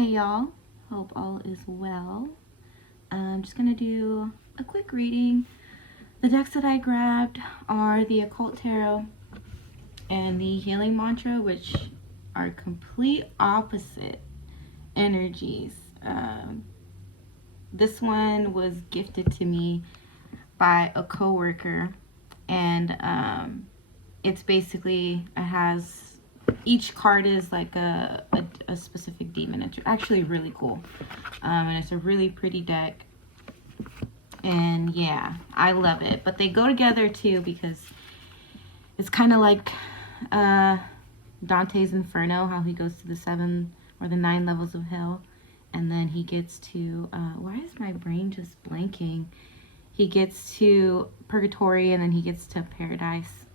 Hey y'all, hope all is well. I'm just gonna do a quick reading. The decks that I grabbed are the Occult Tarot and the Healing Mantra, which are complete opposite energies. This one was gifted to me by a coworker, and it's basically, it has, each card is like a specific demon. It's actually really cool. And it's a really pretty deck. And yeah, I love it. But they go together too because it's kind of like Dante's Inferno, how he goes to the 7 or the 9 levels of hell. And then he gets to, why is my brain just blanking? He gets to purgatory and then he gets to paradise.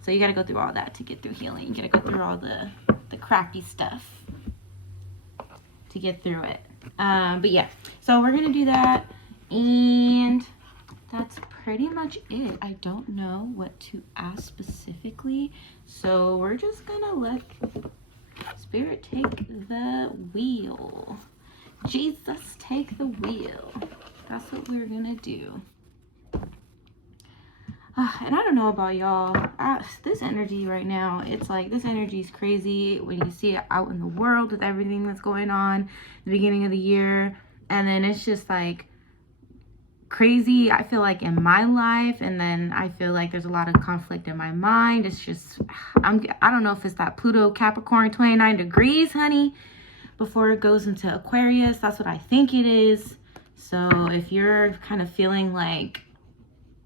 So you got to go through all that to get through healing. You got to go through all the crappy stuff to get through it. But yeah, so we're going to do that. And that's pretty much it. I don't know what to ask specifically. So we're just going to let Spirit take the wheel. Jesus, take the wheel. That's what we're going to do. And I don't know about y'all, this energy right now, it's like, this energy is crazy when you see it out in the world with everything that's going on the beginning of the year. And then it's just like crazy, I feel like, in my life. And then I feel like there's a lot of conflict in my mind. It's just, I don't know if it's that Pluto Capricorn 29 degrees, honey, before it goes into Aquarius. That's what I think it is. So if you're kind of feeling like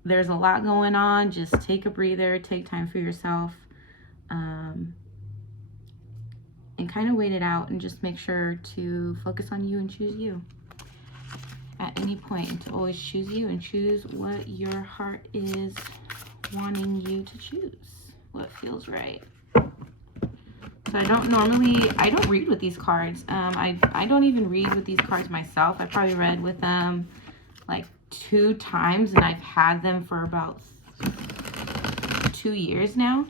there's a lot going on, just take a breather, take time for yourself, and kind of wait it out, and just make sure to focus on you and choose you at any point, and to always choose you and choose what your heart is wanting you to choose, what feels right. So I don't read with these cards. I don't even read with these cards myself. I probably read with them like 2 times, and I've had them for about 2 years now,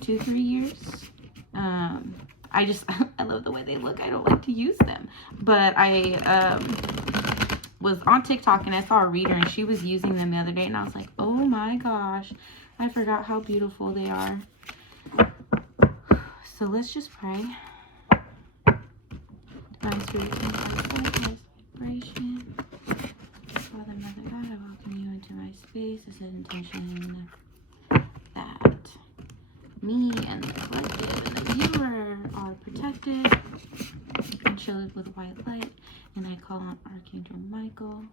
2-3 years. I love the way they look. I don't like to use them, but I was on TikTok and I saw a reader and she was using them the other day, and I was like, oh my gosh, I forgot how beautiful they are. So let's just pray. Divine Spirit, vibration. Father, Mother, God, I welcome you into my space. This is intention that me and the collective and the viewer are protected and shielded with white light. And I call on Archangel Michael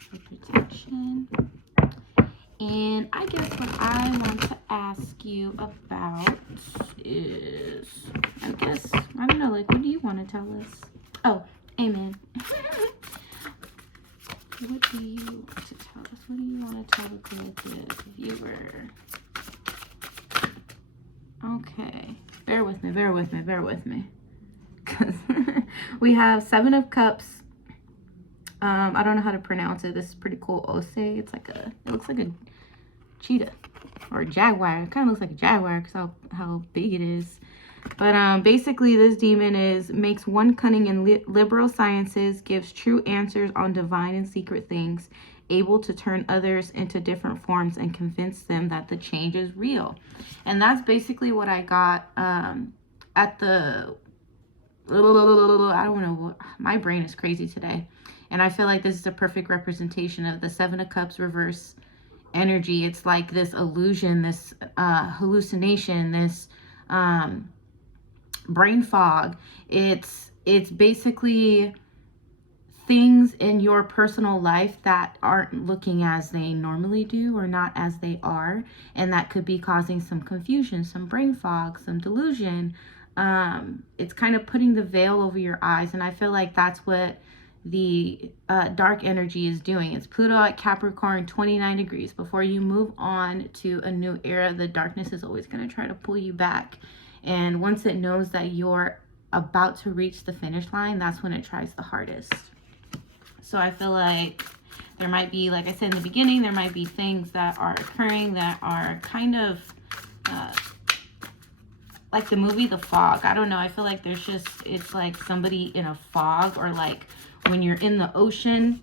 for protection. And I guess what I want to ask you about is, I don't know, like, what do you want to tell us? Oh, amen. What do you want to tell us? What do you want to tell the collective viewer? Okay. Bear with me. Because we have 7 of Cups. I don't know how to pronounce it. This is pretty cool. Ose. It's like it looks like a cheetah or a jaguar. It kind of looks like a jaguar because how big it is. But basically this demon makes one cunning in liberal sciences, gives true answers on divine and secret things, able to turn others into different forms and convince them that the change is real. And that's basically what I got at the, I don't know, my brain is crazy today. And I feel like this is a perfect representation of the 7 of Cups reverse energy. It's like this illusion, this hallucination, this brain fog. It's basically things in your personal life that aren't looking as they normally do or not as they are, and that could be causing some confusion, some brain fog, some delusion. It's kind of putting the veil over your eyes, and I feel like that's what the dark energy is doing. It's Pluto at Capricorn 29 degrees. Before you move on to a new era, the darkness is always going to try to pull you back. And once it knows that you're about to reach the finish line, that's when it tries the hardest. So I feel like there might be, like I said in the beginning, there might be things that are occurring that are kind of like the movie The Fog. I don't know. I feel like there's just, it's like somebody in a fog, or like when you're in the ocean,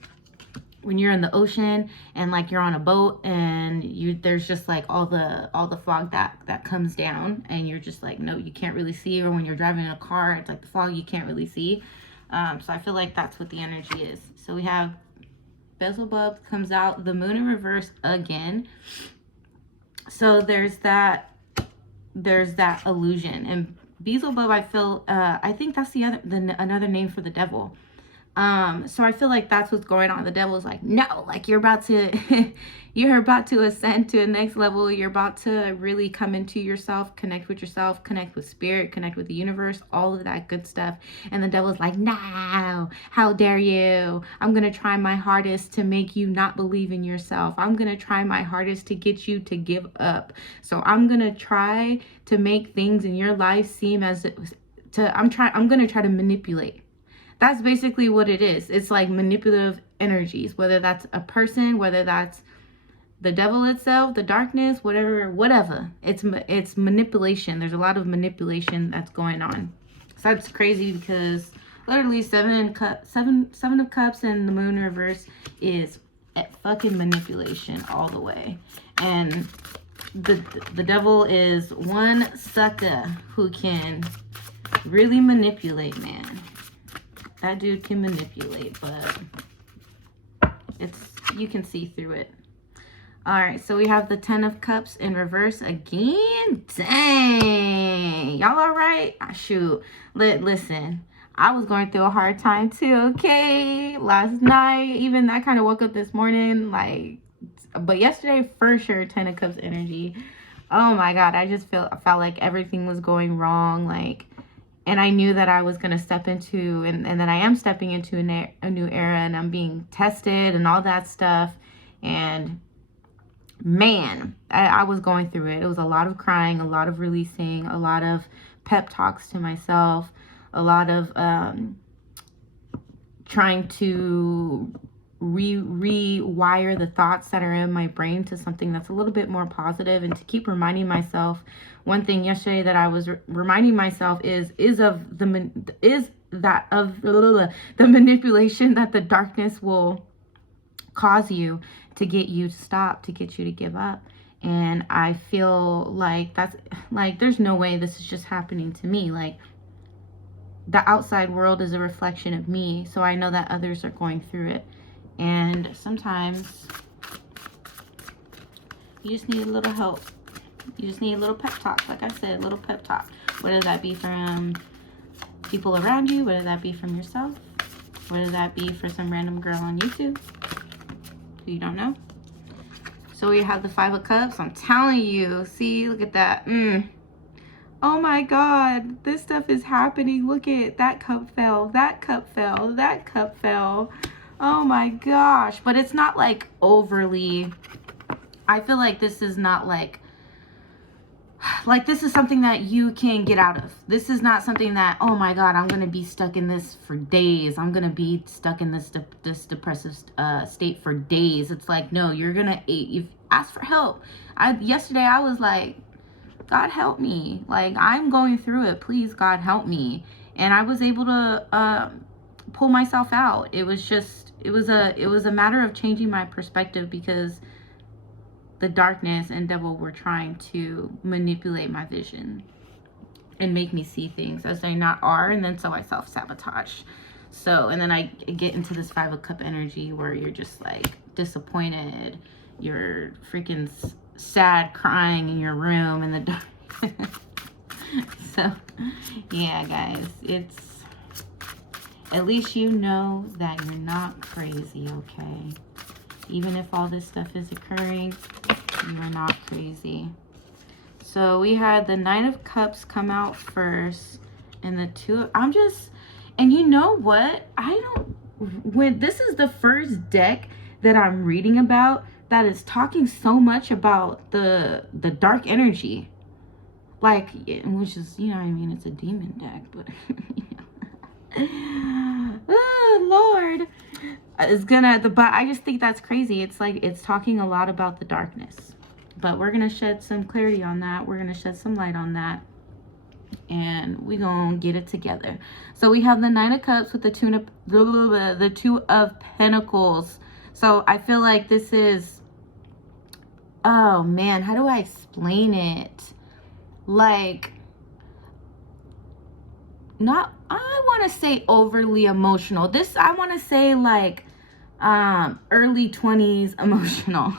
and like you're on a boat and there's just like all the fog that comes down, and you're just like, no, you can't really see. Or when you're driving in a car, it's like the fog, you can't really see. So I feel like that's what the energy is. So we have Beelzebub comes out, the moon in reverse again. So there's that illusion. And Beelzebub, I feel, I think that's another name for the devil. So I feel like that's what's going on. The devil's like, no, like you're about to ascend to a next level. You're about to really come into yourself, connect with spirit, connect with the universe, all of that good stuff. And the devil's like, no, how dare you? I'm going to try my hardest to make you not believe in yourself. I'm going to try my hardest to get you to give up. So I'm going to try to make things in your life seem I'm going to try to manipulate. That's basically what it is. It's like manipulative energies, whether that's a person, whether that's the devil itself, the darkness, whatever. It's manipulation. There's a lot of manipulation that's going on. So that's crazy, because literally seven of cups and the moon reverse is fucking manipulation all the way. And the devil is one sucker who can really manipulate, man. That dude can manipulate, but you can see through it. All right, so we have the 10 of Cups in reverse again. Dang, y'all all right? Shoot, listen, I was going through a hard time too, okay? Last night, even I kind of woke up this morning, like, but yesterday for sure, 10 of Cups energy. Oh my God, I felt like everything was going wrong, like. And I knew that I was going to step into, and that I am stepping into a new era, and I'm being tested and all that stuff. And man, I was going through it. It was a lot of crying, a lot of releasing, a lot of pep talks to myself, a lot of trying to rewire the thoughts that are in my brain to something that's a little bit more positive, and to keep reminding myself. One thing yesterday that I was reminding myself is the manipulation that the darkness will cause you to get you to stop, to get you to give up. And I feel like that's like, there's no way this is just happening to me. Like, the outside world is a reflection of me, so I know that others are going through it. And sometimes you just need a little help. You just need a little pep talk. Like I said, a little pep talk. Whether that be from people around you, whether that be from yourself, whether that be for some random girl on YouTube who you don't know. So we have the 5 of Cups. I'm telling you. See, look at that. Oh my God, this stuff is happening. Look at that cup fell. That cup fell. That cup fell. Oh my gosh. But it's not like overly. I feel like this is not like this is something that you can get out of. This is not something that, oh my God, I'm going to be stuck in this for days. I'm going to be stuck in this depressive state for days. It's like, no, you're going to ask for help. Yesterday I was like, God help me. Like, I'm going through it. Please, God help me. And I was able to pull myself out. It was a matter of changing my perspective, because the darkness and devil were trying to manipulate my vision and make me see things as they not are. And then so I self-sabotage. So, and then I get into this 5 of Cup energy where you're just like disappointed. You're freaking sad, crying in your room in the dark. So, yeah, guys, it's, at least you know that you're not crazy, okay? Even if all this stuff is occurring, you're not crazy. So we had the 9 of Cups come out first, and the 2 of, and you know what? When this is the first deck that I'm reading about that is talking so much about the dark energy. Like, which is, you know what I mean, it's a demon deck, but, you know. Oh, Lord. But I just think that's crazy. It's like, it's talking a lot about the darkness. But we're going to shed some clarity on that. We're going to shed some light on that. and we gonna get it together. So we have the Nine of Cups with the Two of Pentacles. So I feel like this is, oh man, how do I explain it? Like, not, I want to say overly emotional. This, I want to say like early 20s emotional.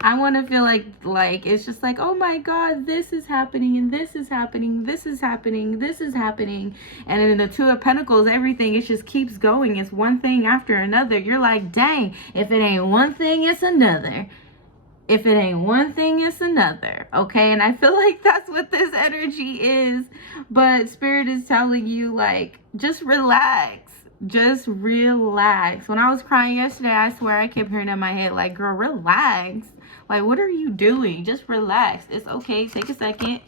I want to feel like it's just like, oh my god, this is happening, and this is happening, this is happening, this is happening. And in the Two of Pentacles, everything, it just keeps going. It's one thing after another. You're like, dang, if it ain't one thing, it's another. If it ain't one thing, it's another. Okay, and I feel like that's what this energy is. But Spirit is telling you, like, just relax. Just relax. When I was crying yesterday, I swear I kept hearing in my head, like, girl, relax. Like, what are you doing? Just relax. It's okay. Take a second.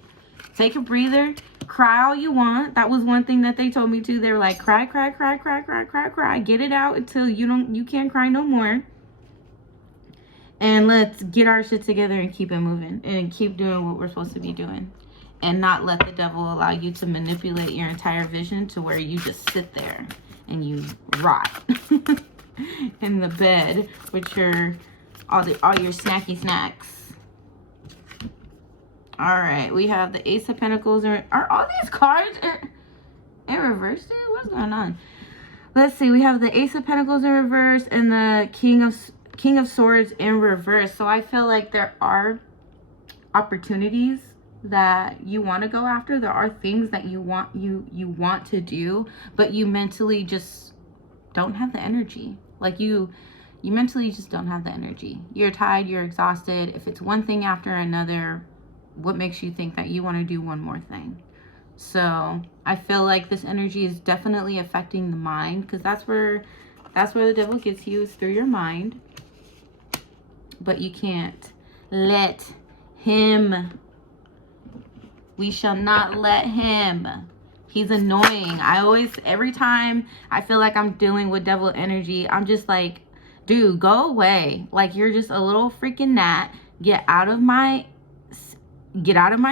Take a breather. Cry all you want. That was one thing that they told me too. They were like, cry, cry, cry, cry, cry, cry, cry. Get it out until you can't cry no more. And let's get our shit together and keep it moving and keep doing what we're supposed to be doing. And not let the devil allow you to manipulate your entire vision to where you just sit there and you rot in the bed with your all your snacky snacks. All right, we have the Ace of Pentacles. Are all these cards in reverse? What's going on? Let's see. We have the Ace of Pentacles in reverse and the King of Swords in reverse. So I feel like there are opportunities that you want to go after. There are things that you want to do, but you mentally just don't have the energy. Like you mentally just don't have the energy. You're tired, you're exhausted. If it's one thing after another, what makes you think that you want to do one more thing? So I feel like this energy is definitely affecting the mind, because that's where the devil gets you, is through your mind. But you can't let him. We shall not let him. He's annoying. Every time I feel like I'm dealing with devil energy, I'm just like, dude, go away. Like, you're just a little freaking gnat. Get out of my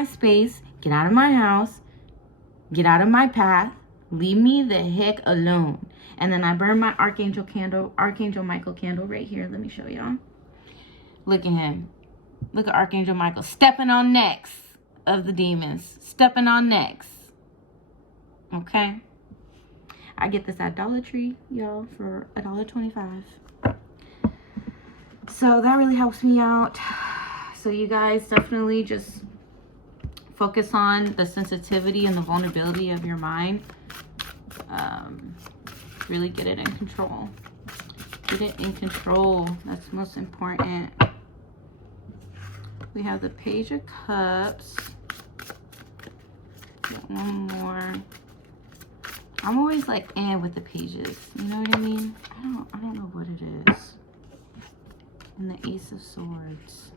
space. Get out of my house. Get out of my path. Leave me the heck alone. And then I burn my Archangel Michael candle right here. Let me show y'all. Look at him. Look at Archangel Michael stepping on necks of the demons. Stepping on necks. Okay. I get this at Dollar Tree, y'all, for $1.25. So that really helps me out. So you guys definitely just focus on the sensitivity and the vulnerability of your mind. Really get it in control. Get it in control. That's most important. We have the Page of Cups. Get one more. I'm always like, with the pages. You know what I mean? I don't know what it is. And the Ace of Swords.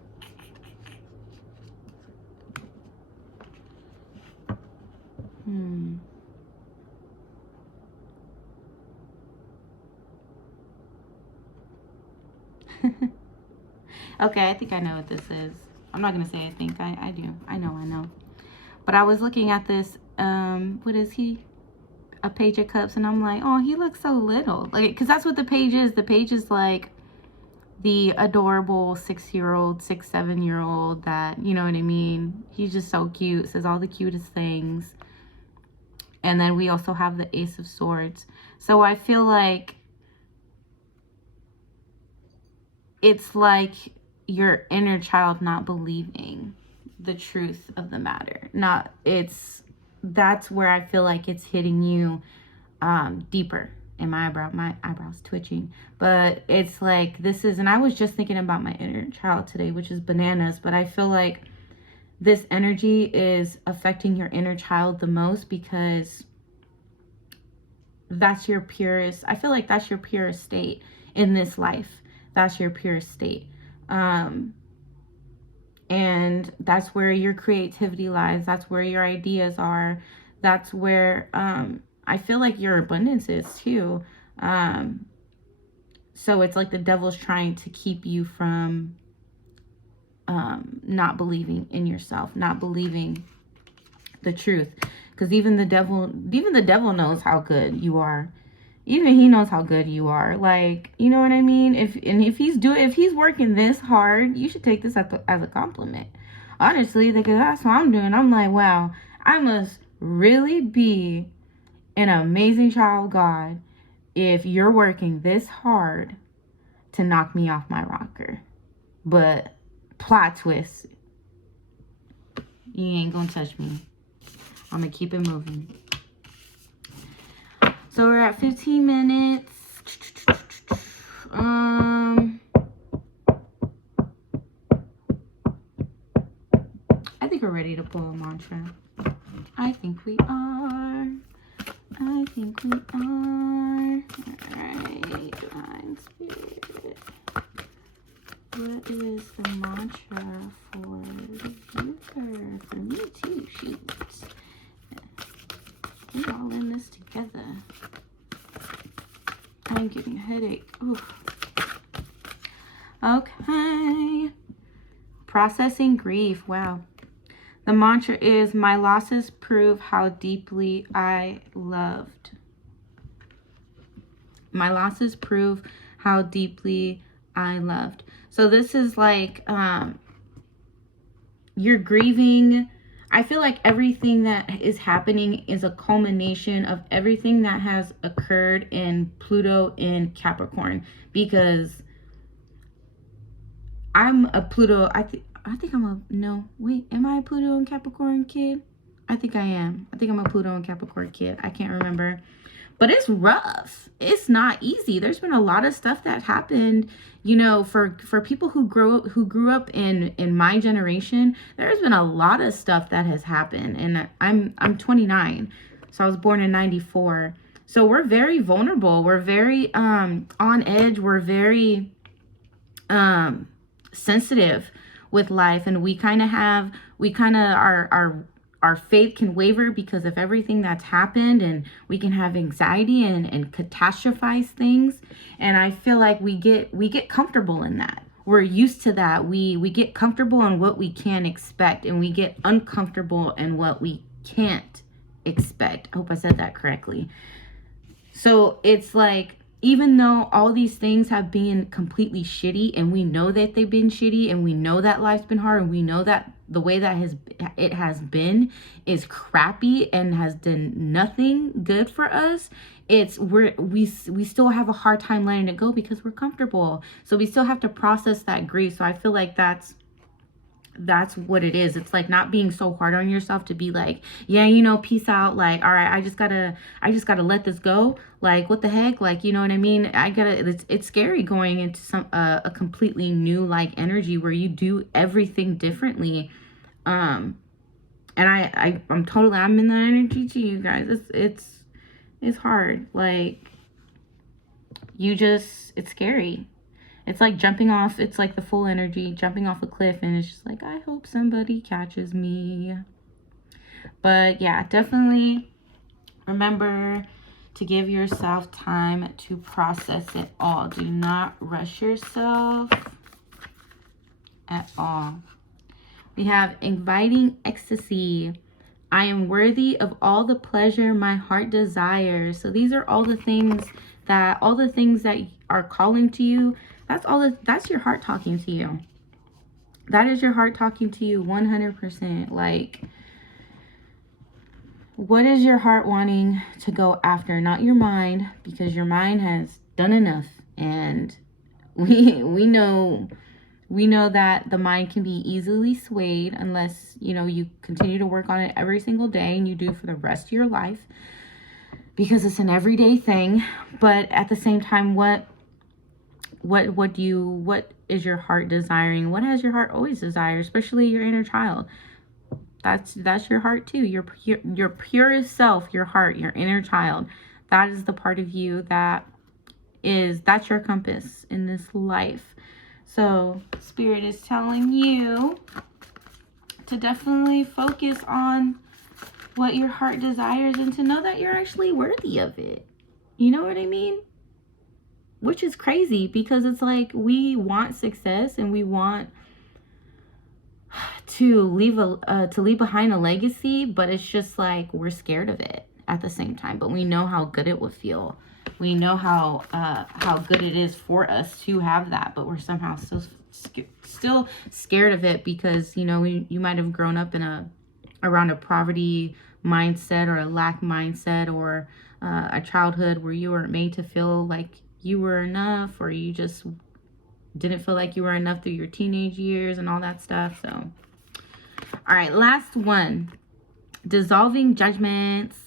Okay, I think I know what this is. I'm not going to say I think. I do. I know. But I was looking at this, what is he? A Page of Cups. And I'm like, oh, he looks so little. Like, because that's what the page is. The page is like the adorable 6-year-old, 7-year-old that, you know what I mean? He's just so cute. Says all the cutest things. And then we also have the Ace of Swords. So I feel like it's like your inner child not believing the truth of the matter. That's where I feel like it's hitting you deeper in my eyebrows twitching. But it's like, and I was just thinking about my inner child today, which is bananas. But I feel like this energy is affecting your inner child the most, because that's your purest, I feel like that's your purest state in this life. That's your purest state. And that's where your creativity lies. That's where your ideas are. That's where I feel like your abundance is too. So it's like the devil's trying to keep you from not believing in yourself, not believing the truth. Because even the devil knows how good you are. Even he knows how good you are. Like, you know what I mean? If he's working this hard, you should take this as a compliment. Honestly, because that's what I'm doing. I'm like, wow, I must really be an amazing child of God if you're working this hard to knock me off my rocker. But plot twist, you ain't gonna touch me. I'm gonna keep it moving. So we're at 15 minutes. I think we're ready to pull a mantra. I think we are. Alright, Divine Spirit. What is the mantra for the viewer? For me too, shoot. We're all in this together. I'm getting a headache. Oof. Okay. Processing grief. Wow. The mantra is, my losses prove how deeply I loved. My losses prove how deeply I loved. So this is like, you're grieving. I feel like everything that is happening is a culmination of everything that has occurred in Pluto in Capricorn, because I'm a Pluto. I think am I a Pluto and Capricorn kid? I think I am. I think I'm a Pluto and Capricorn kid. I can't remember. But it's rough. It's not easy. There's been a lot of stuff that happened, you know, for people who grew up in my generation. There's been a lot of stuff that has happened, and I'm 29. So I was born in 94. So we're very vulnerable. We're very on edge. We're very sensitive with life, and we kind of our faith can waver because of everything that's happened, and we can have anxiety and catastrophize things. And I feel like we get comfortable in that. We're used to that. We get comfortable in what we can expect, and we get uncomfortable in what we can't expect. I hope I said that correctly. So it's like, even though all these things have been completely shitty, and we know that they've been shitty, and we know that life's been hard, and we know that the way that it has been is crappy and has done nothing good for us, we still have a hard time letting it go because we're comfortable. So we still have to process that grief. So I feel like that's what it is. It's like not being so hard on yourself to be like, yeah, you know, peace out. Like, all right, I just gotta let this go. Like, what the heck? Like, you know what I mean? It's scary going into a completely new like energy where you do everything differently. And I'm in that energy too, you guys. It's hard. Like, it's scary. It's like jumping off. It's like the full energy, jumping off a cliff. And it's just like, I hope somebody catches me. But yeah, definitely remember to give yourself time to process it all. Do not rush yourself at all. We have inviting ecstasy. I am worthy of all the pleasure my heart desires. So these are all the things that are calling to you. That's your heart talking to you. That is your heart talking to you 100%. Like, what is your heart wanting to go after? Not your mind, because your mind has done enough. And we know that the mind can be easily swayed unless, you know, you continue to work on it every single day, and you do for the rest of your life, because it's an everyday thing. But at the same time, what is your heart desiring? What has your heart always desired, especially your inner child? That's your heart too. Your purest self, your heart, your inner child. That is the part of you that's your compass in this life. So Spirit is telling you to definitely focus on what your heart desires, and to know that you're actually worthy of it. You know what I mean? Which is crazy, because it's like we want success, and we want to leave behind a legacy, but it's just like we're scared of it at the same time. But we know how good it would feel. We know how good it is for us to have that, but we're somehow still scared of it because, you know, you might have grown up in around a poverty mindset or a lack mindset, or a childhood where you weren't made to feel like you were enough, or you just didn't feel like you were enough through your teenage years and all that stuff. So, all right, last one. Dissolving judgments.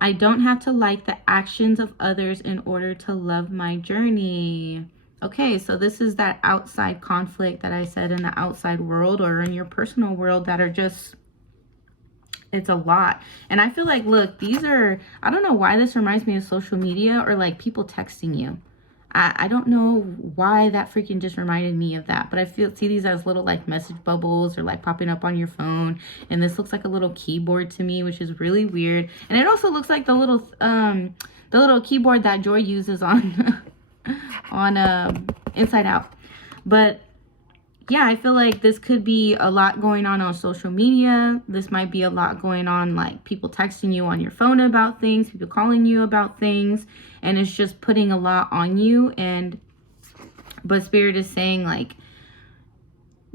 I don't have to like the actions of others in order to love my journey. Okay, so this is that outside conflict that I said, in the outside world or in your personal world, that are just, it's a lot. And I feel like, look, these are, I don't know why this reminds me of social media or like people texting you. I don't know why that freaking just reminded me of that, but I see these as little like message bubbles or like popping up on your phone. And this looks like a little keyboard to me, which is really weird. And it also looks like the little keyboard that Joy uses on on Inside Out. But yeah, I feel like this could be a lot going on social media. This might be a lot going on, like people texting you on your phone about things, people calling you about things, and it's just putting a lot on you. But Spirit is saying, like,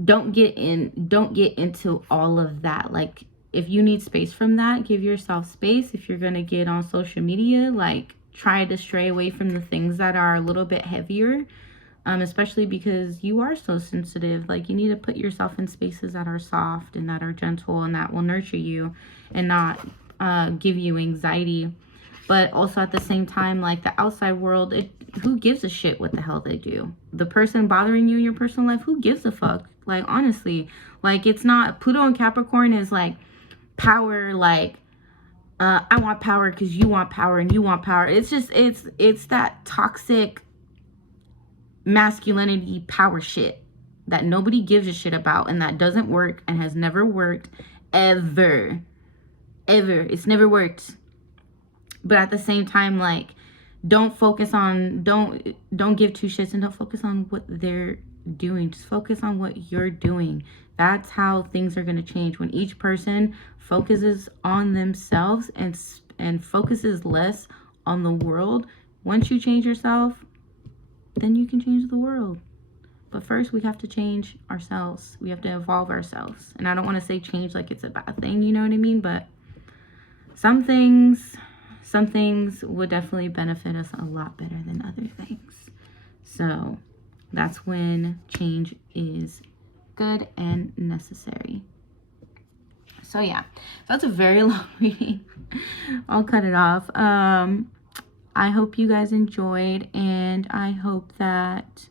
don't get into all of that. Like, if you need space from that, give yourself space. If you're gonna get on social media, like, try to stray away from the things that are a little bit heavier. Especially because you are so sensitive. Like, you need to put yourself in spaces that are soft and that are gentle and that will nurture you and not give you anxiety. But also at the same time, like, the outside world, who gives a shit what the hell they do? The person bothering you in your personal life, who gives a fuck? Like, honestly, like, it's not, Pluto and Capricorn is like power, like, I want power because you want power and you want power. It's just, it's that toxic masculinity power shit that nobody gives a shit about, and that doesn't work and has never worked ever. It's never worked. But at the same time, like, don't give two shits, and don't focus on what they're doing. Just focus on what you're doing. That's how things are going to change. When each person focuses on themselves and focuses less on the world, once you change yourself, then you can change the world. But first, we have to change ourselves. We have to evolve ourselves. And I don't want to say change like it's a bad thing, you know what I mean? But some things would definitely benefit us a lot better than other things. So that's when change is good and necessary. So yeah, so that's a very long reading. I'll cut it off. I hope you guys enjoyed, and I hope that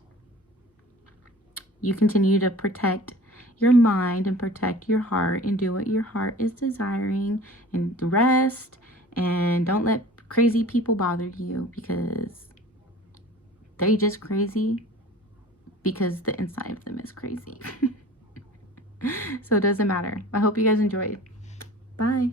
you continue to protect your mind and protect your heart and do what your heart is desiring, and rest, and don't let crazy people bother you, because they just crazy because the inside of them is crazy. So it doesn't matter. I hope you guys enjoyed. Bye.